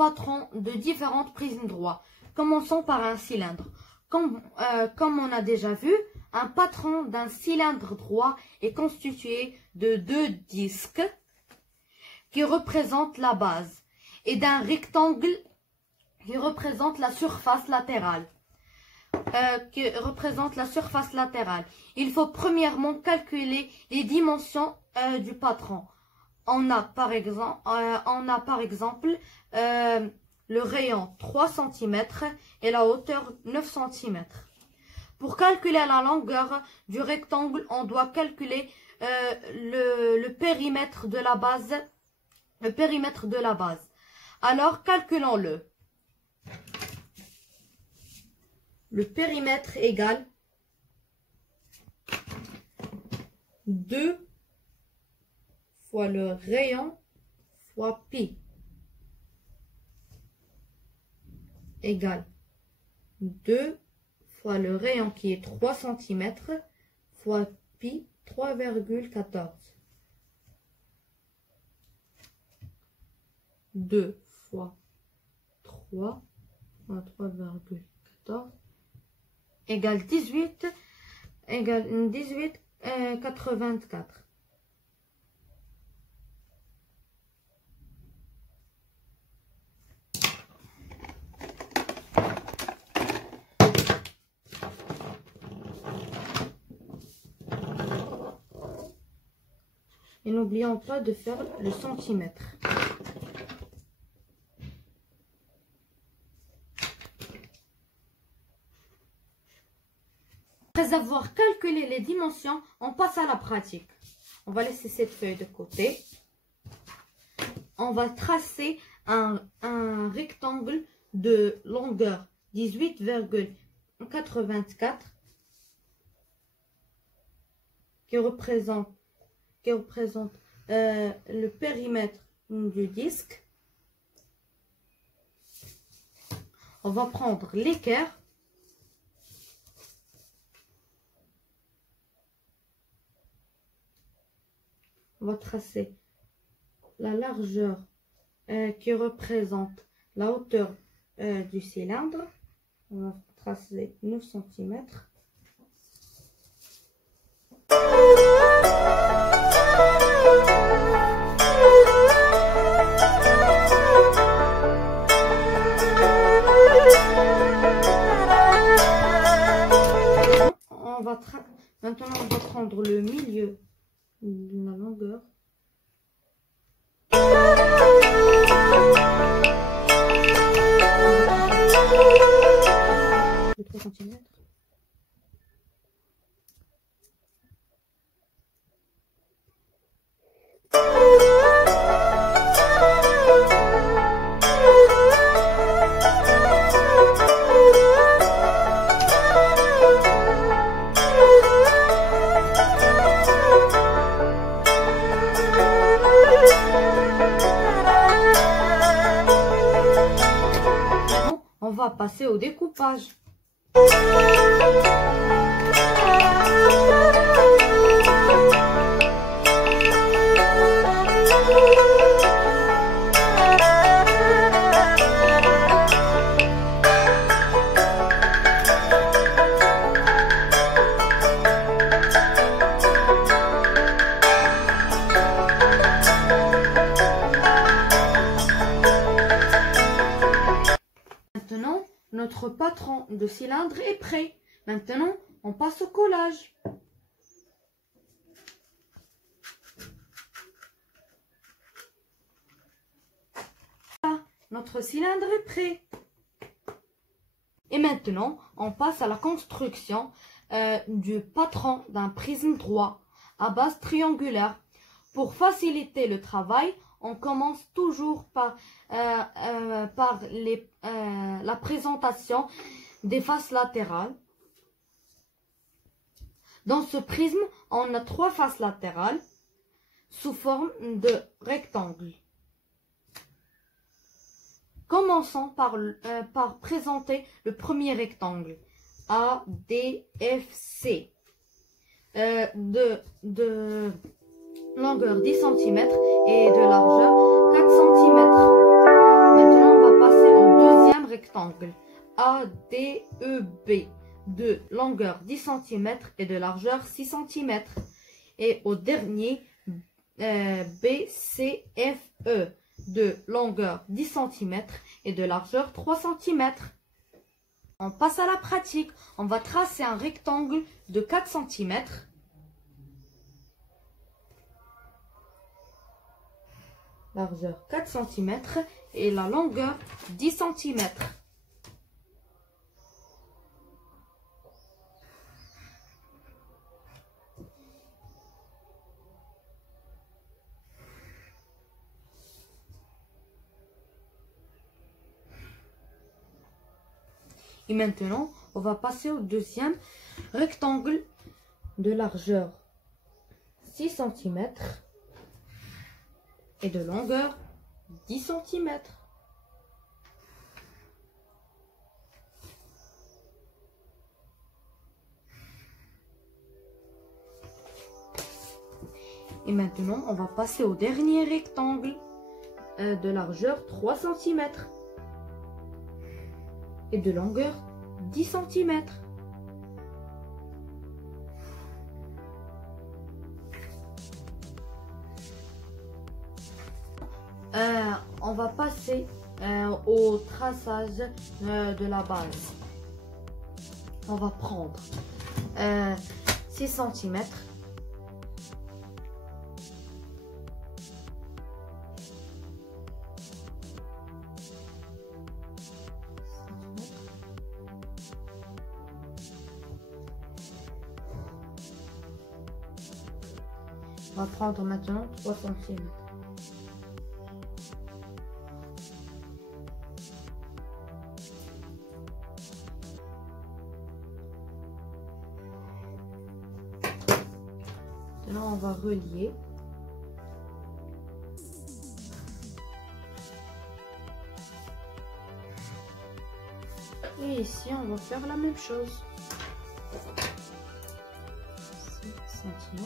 patrons de différentes prismes droits. Commençons par un cylindre. Comme on a déjà vu, un patron d'un cylindre droit est constitué de deux disques qui représentent la base et d'un rectangle qui représente la surface latérale. Il faut premièrement calculer les dimensions du patron. On a par exemple le rayon 3 cm et la hauteur 9 cm. Pour calculer la longueur du rectangle, on doit calculer le périmètre de la base. Alors, calculons-le. Le périmètre égale 2 fois le rayon fois pi égale 2 fois le rayon qui est 3 cm fois pi 3,14. 2 fois 3 fois 3,14 égale 18,84. Et n'oublions pas de faire le centimètre. Après avoir calculé les dimensions, on passe à la pratique. On va laisser cette feuille de côté. On va tracer un rectangle de longueur 18,84 qui représente le périmètre du disque. On va prendre l'équerre. On va tracer la largeur qui représente la hauteur du cylindre. On va tracer 9 cm. Maintenant, on va prendre le milieu de la longueur. De 3 cm. On va passer au découpage. Maintenant, notre patron de cylindre est prêt. Maintenant, on passe au collage. Voilà, notre cylindre est prêt. Et maintenant, on passe à la construction du patron d'un prisme droit à base triangulaire. Pour faciliter le travail, on commence toujours par la présentation des faces latérales. Dans ce prisme, on a 3 faces latérales sous forme de rectangle. Commençons par présenter le premier rectangle, ADFC, de longueur 10 cm et de largeur 4 cm. Maintenant, on va rectangle ADEB de longueur 10 cm et de largeur 6 cm. Et au dernier, BCFE de longueur 10 cm et de largeur 3 cm. On passe à la pratique. On va tracer un rectangle de 4 cm. Largeur 4 cm et la longueur 10 cm. Et maintenant, on va passer au deuxième rectangle de largeur 6 cm et de longueur 10 cm. Et maintenant, on va passer au dernier rectangle de largeur 3 cm et de longueur 10 cm. On va passer au traçage de la base. On va prendre 6 cm. On va prendre maintenant 3 cm. Maintenant, on va relier. Et ici, on va faire la même chose. 6 cm.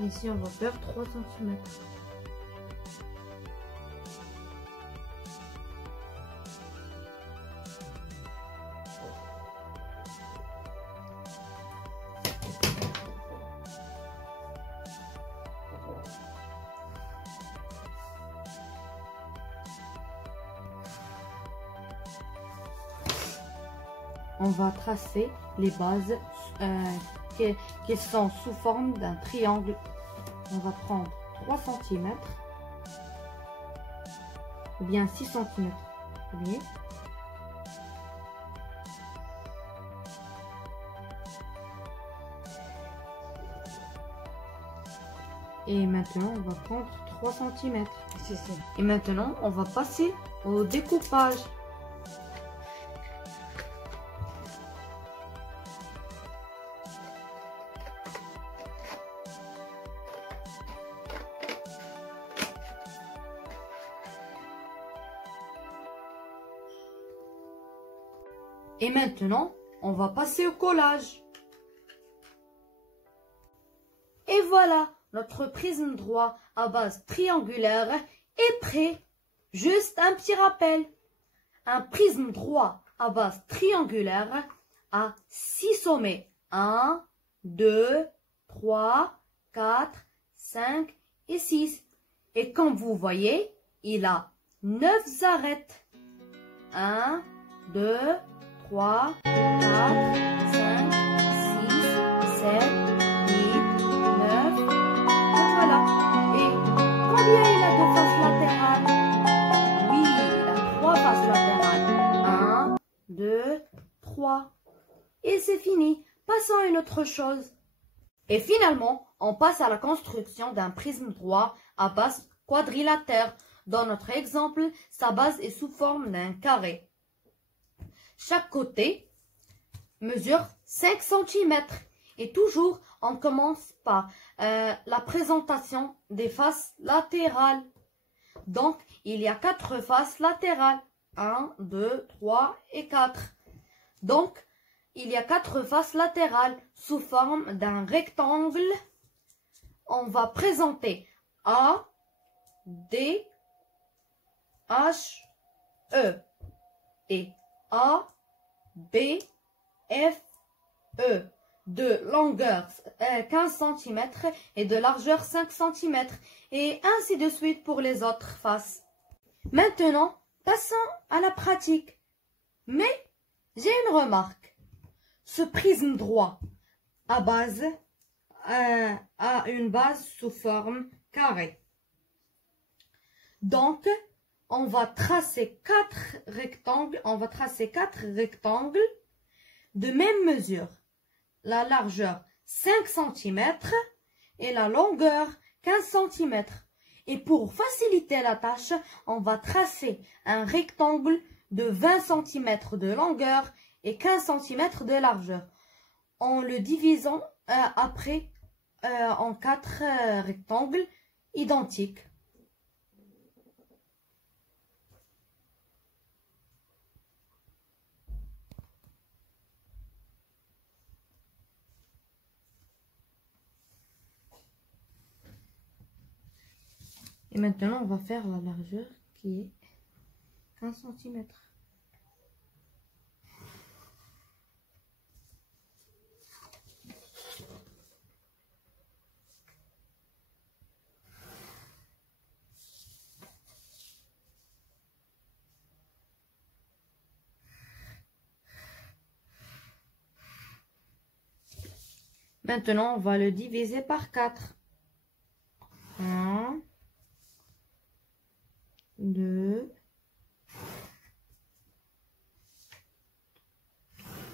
Ici, on va faire 3 cm. On va tracer les bases qui sont sous forme d'un triangle. On va prendre 3 cm ou bien 6 cm. Voyez. Et maintenant, on va prendre 3 cm. Et maintenant, on va passer au découpage. Et maintenant, on va passer au collage. Et voilà, notre prisme droit à base triangulaire est prêt. Juste un petit rappel. Un prisme droit à base triangulaire a 6 sommets. 1, 2, 3, 4, 5 et 6. Et comme vous voyez, il a 9 arêtes. 1, 2, 3, 4, 5, 6, 7, 8, 9. Et voilà. Et combien il a de faces latérales? Oui, il a 3 faces latérales. 1, 2, 3. Et c'est fini. Passons à une autre chose. Et finalement, on passe à la construction d'un prisme droit à base quadrilatère. Dans notre exemple, sa base est sous forme d'un carré. Chaque côté mesure 5 cm. Et toujours, on commence par la présentation des faces latérales. Donc, il y a 4 faces latérales. 1, 2, 3 et 4. Donc, il y a 4 faces latérales sous forme d'un rectangle. On va présenter A, D, H, E et A, B, F, E de longueur 15 cm et de largeur 5 cm et ainsi de suite pour les autres faces. Maintenant, passons à la pratique. Mais j'ai une remarque. Ce prisme droit a une base sous forme carrée. Donc, on va tracer 4 rectangles. On va tracer 4 rectangles de même mesure. La largeur 5 cm et la longueur 15 cm. Et pour faciliter la tâche, on va tracer un rectangle de 20 cm de longueur et 15 cm de largeur. En le divisant après en 4 rectangles identiques. Et maintenant, on va faire la largeur qui est 15 cm. Maintenant, on va le diviser par 4. 1, 2,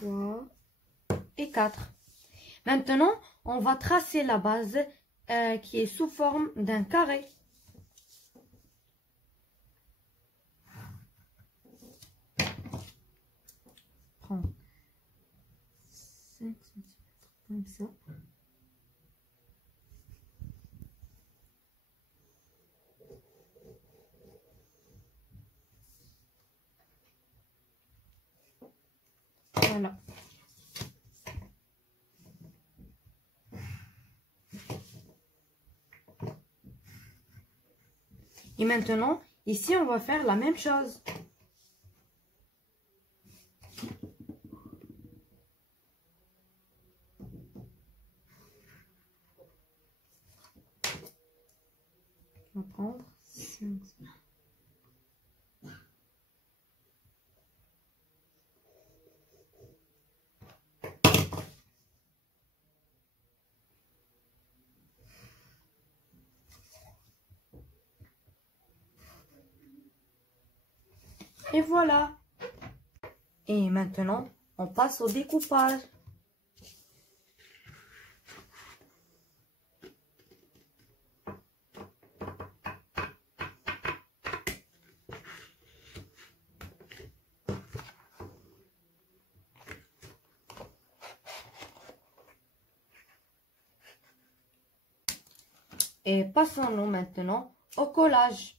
3 et 4. Maintenant, on va tracer la base qui est sous forme d'un carré. Prends 5 cm comme ça. Voilà. Et maintenant, ici, on va faire la même chose. On va prendre 5. Et voilà. Et maintenant, on passe au découpage. Et passons-nous maintenant au collage.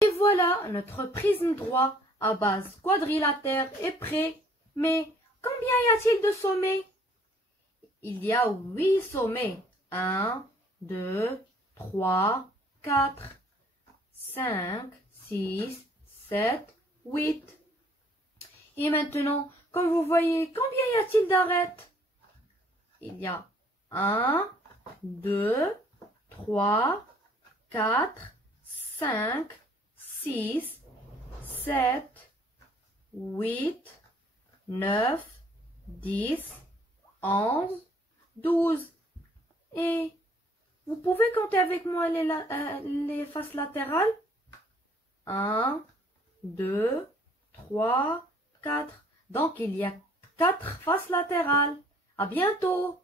Et voilà, notre prisme droit à base quadrilatère est prêt. Mais combien y a-t-il de sommets? Il y a 8 sommets. 1, 2, 3, 4, 5, 6, 7, 8. Et maintenant, comme vous voyez, combien y a-t-il d'arêtes? Il y a 1, 2, 3, 4, 5, 6, 7, 8, 9, 10, 11, 12. Et vous pouvez compter avec moi les faces latérales. 1, 2, 3, 4. Donc, il y a 4 faces latérales. À bientôt!